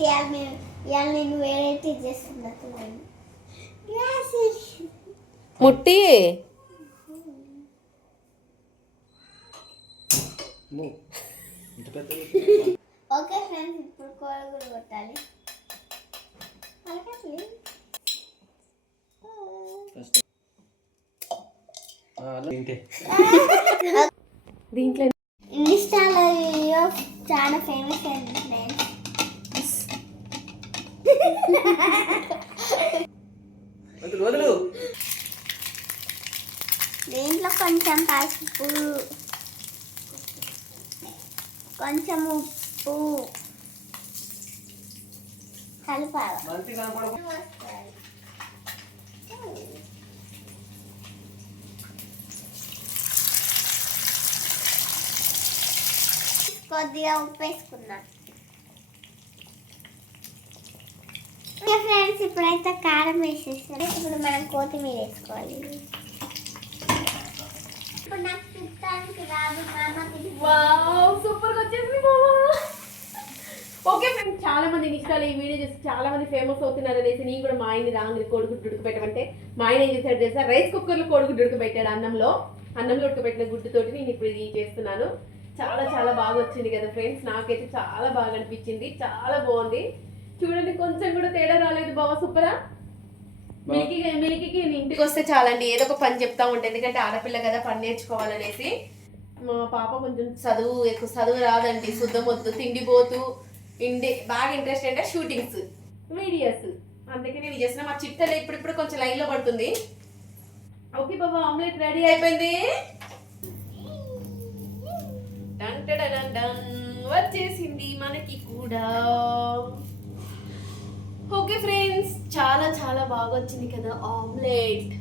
ఇవాళ నేను ఇవాళ ముట్టి. ఓకే ఫ్రెండ్స్ ఇప్పుడు కోడిగుడ్డు కొట్టాలి. దీంట్లో ఇన్స్టాలో వీడియో చాలా ఫేమస్ అయింది ఫ్రెండ్స్? వదులు వదులు. దీంట్లో కొంచెం పసుపు. కొంచెం ఉప్పు. కలపాలి. కొద్దిగా ఉప్పు వేసుకున్నాం ఫ్రెండ్స్ ఇప్పుడైతే కారం వేసేస్తాం ఇప్పుడు మనం కొత్తిమీర వేసుకోవాలి. ఇప్పుడు నాకు తిప్పడానికి రాదు మామకి వావ్ సూపర్గా వచ్చేసింది ఓకే ఫ్రెండ్స్ చాలా మంది ఇన్స్టాలో ఈ వీడియో చూసి చాలా మంది ఫేమస్ అవుతున్నారు అనేసి నేను కూడా మా ఆయన్ని రాంగ్ కోడిగుడ్డు ఉడకబెట్టమంటే మా ఆయన ఏం చేశాడు తెలుసా? రైస్ కుక్కర్లో కోడిగుడ్డు ఉడకబెట్టాడు అన్నంలో. అన్నంలో ఉడకబెట్టిన గుడ్డుతోటి నేను ఇప్పుడు ఇది చేస్తున్నాను. చాలా చాలా బాగా వచ్చింది కదా ఫ్రెండ్స్. నాకైతే చాలా బాగా అనిపించింది. చాలా బాగుంది. చూడండి కొంచెం కూడా తేడా రాలేదు బావా సూపరా? మిల్కీ మిల్కీకి నేను ఇంటికి వస్తే చాలండి ఏదో ఒక పని చెప్తా ఉంటాను ఎందుకంటే ఆడపిల్ల కదా పని నేర్చుకోవాలనేసి. మా పాప కొంచెం చదువు ఎక్కువ చదువు రాదండి శుద్ధం వద్దు తిండిపోతూ ఇండి బాగా ఇంట్రెస్ట్ అంటే షూటింగ్స్ వీడియోస్. అందుకే నేను చేసిన మా చిట్టలు ఇప్పుడిప్పుడు కొంచెం లైన్లో పడుతుంది. ఓకే బాబా ఆమ్లెట్ రెడీ అయిపోయింది. Done done done. వచ్చేసింది మనకి కూడా. ఓకే ఫ్రెండ్స్ చాలా చాలా బాగా వచ్చింది కదా ఆమ్లెట్.